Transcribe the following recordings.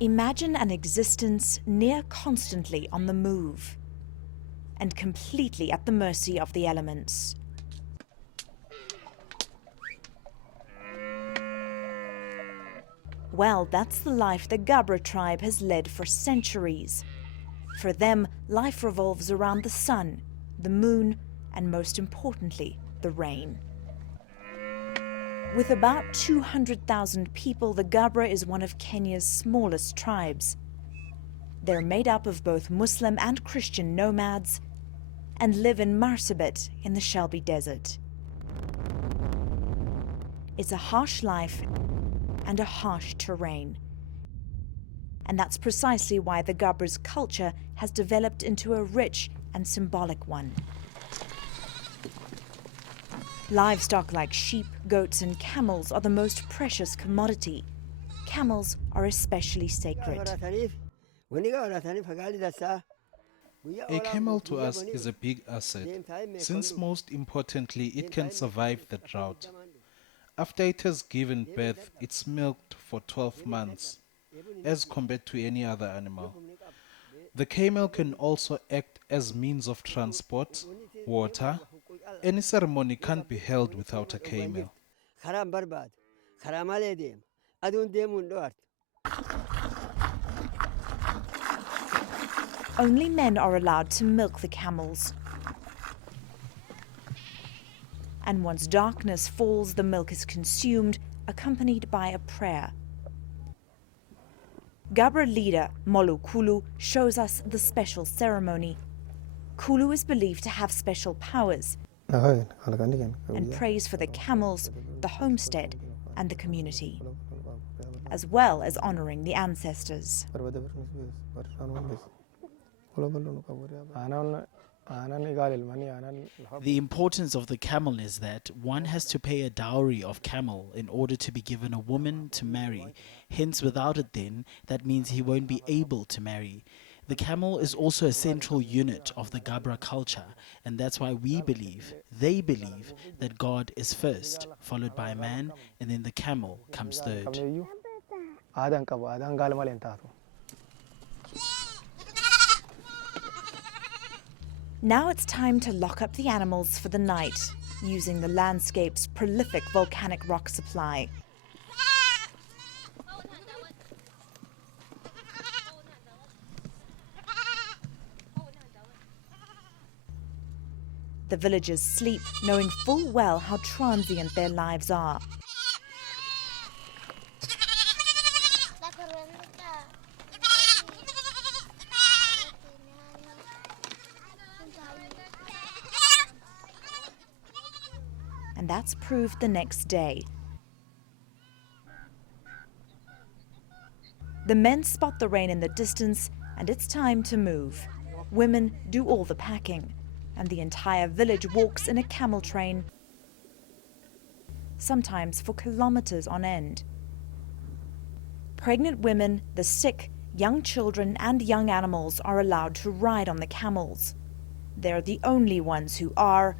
Imagine an existence near constantly on the move and completely at the mercy of the elements. Well, that's the life the Gabra tribe has led for centuries. For them, life revolves around the sun, the moon, and most importantly, the rain. With about 200,000 people, the Gabra is one of Kenya's smallest tribes. They're made up of both Muslim and Christian nomads and live in Marsabit in the Chalbi Desert. It's a harsh life and a harsh terrain. And that's precisely why the Gabra's culture has developed into a rich and symbolic one. Livestock like sheep, goats, and camels are the most precious commodity. Camels are especially sacred. A camel to us is a big asset, since most importantly it can survive the drought. After it has given birth, it's milked for 12 months, as compared to any other animal. The camel can also act as means of transport, water. Any ceremony can't be held without a camel. Only men are allowed to milk the camels. And once darkness falls, the milk is consumed, accompanied by a prayer. Gabra leader Molu Kulu shows us the special ceremony. Kulu is believed to have special powers and prays for the camels, the homestead, and the community, as well as honoring the ancestors. The importance of the camel is that one has to pay a dowry of camel in order to be given a woman to marry. Hence, without it then, that means he won't be able to marry. The camel is also a central unit of the Gabra culture, and that's why they believe, that God is first, followed by man, and then the camel comes third. Now it's time to lock up the animals for the night, using the landscape's prolific volcanic rock supply. The villagers sleep, knowing full well how transient their lives are. And that's proved the next day. The men spot the rain in the distance, and it's time to move. Women do all the packing, and the entire village walks in a camel train, sometimes for kilometers on end. Pregnant women, the sick, young children, and young animals are allowed to ride on the camels. They're the only ones who are.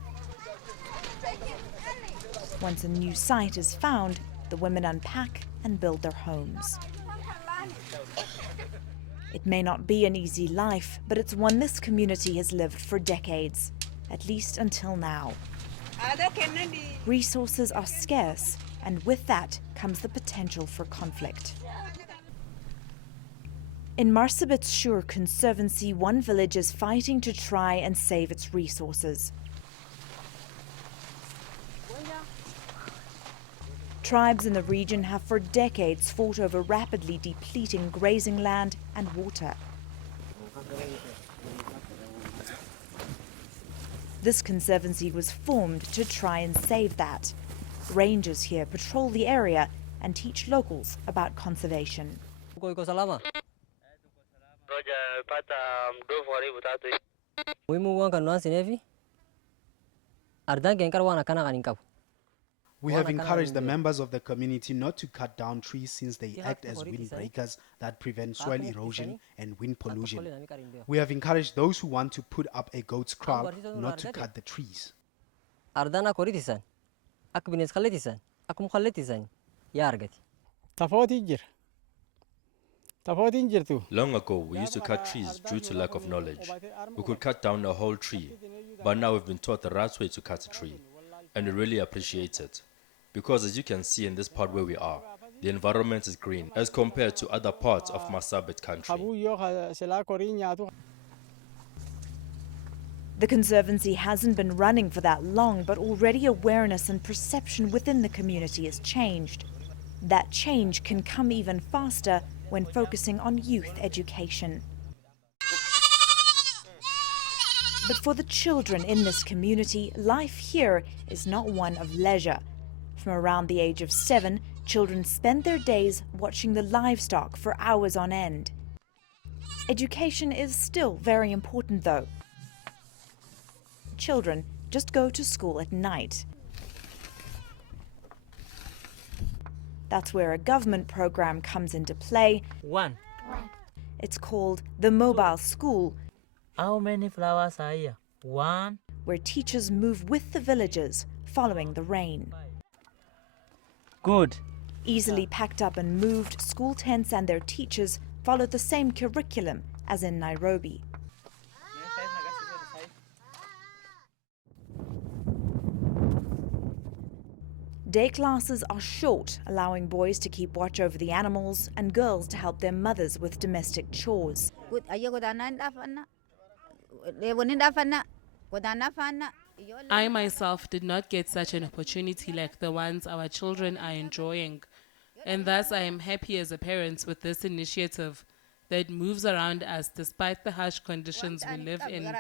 Once a new site is found, the women unpack and build their homes. It may not be an easy life, but it's one this community has lived for decades, at least until now. Resources are scarce, and with that comes the potential for conflict. In Marsabit's Shur Conservancy, one village is fighting to try and save its resources. Tribes in the region have for decades fought over rapidly depleting grazing land and water. This conservancy was formed to try and save that. Rangers here patrol the area and teach locals about conservation. We have encouraged the members of the community not to cut down trees since they act as windbreakers that prevent soil erosion and wind pollution. We have encouraged those who want to put up a goat's kraal not to cut the trees. Long ago, we used to cut trees due to lack of knowledge. We could cut down a whole tree, but now we've been taught the right way to cut a tree, and we really appreciate it. Because as you can see in this part where we are, the environment is green as compared to other parts of Marsabit country. The Conservancy hasn't been running for that long, but already awareness and perception within the community has changed. That change can come even faster when focusing on youth education. But for the children in this community, life here is not one of leisure. From around the age of 7, children spend their days watching the livestock for hours on end. Education is still very important though. Children just go to school at night. That's where a government program comes into play. It's called the Mobile School. How many flowers are here? 1. Where teachers move with the villagers following the rain. Good. Easily packed up and moved, school tents and their teachers follow the same curriculum as in Nairobi. Day classes are short, allowing boys to keep watch over the animals and girls to help their mothers with domestic chores. I myself did not get such an opportunity like the ones our children are enjoying. And thus I am happy as a parent with this initiative that moves around us despite the harsh conditions we live in.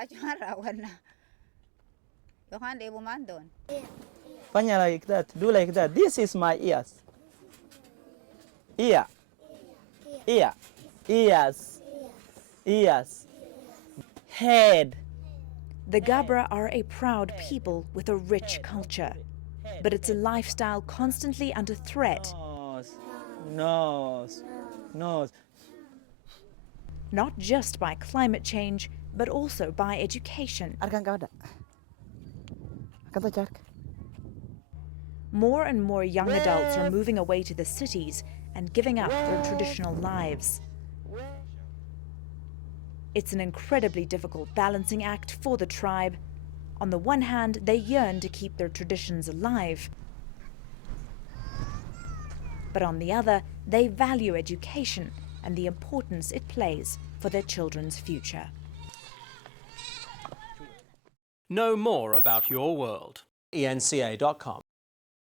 Like that. Do like that. This is my ears. Ear. Ear. Ears. Ears. Head. The Gabra are a proud people with a rich culture, but it's a lifestyle constantly under threat. Nose. Nose. Not just by climate change, but also by education. More and more young adults are moving away to the cities and giving up their traditional lives. It's an incredibly difficult balancing act for the tribe. On the one hand, they yearn to keep their traditions alive. But on the other, they value education and the importance it plays for their children's future. Know more about your world. enca.com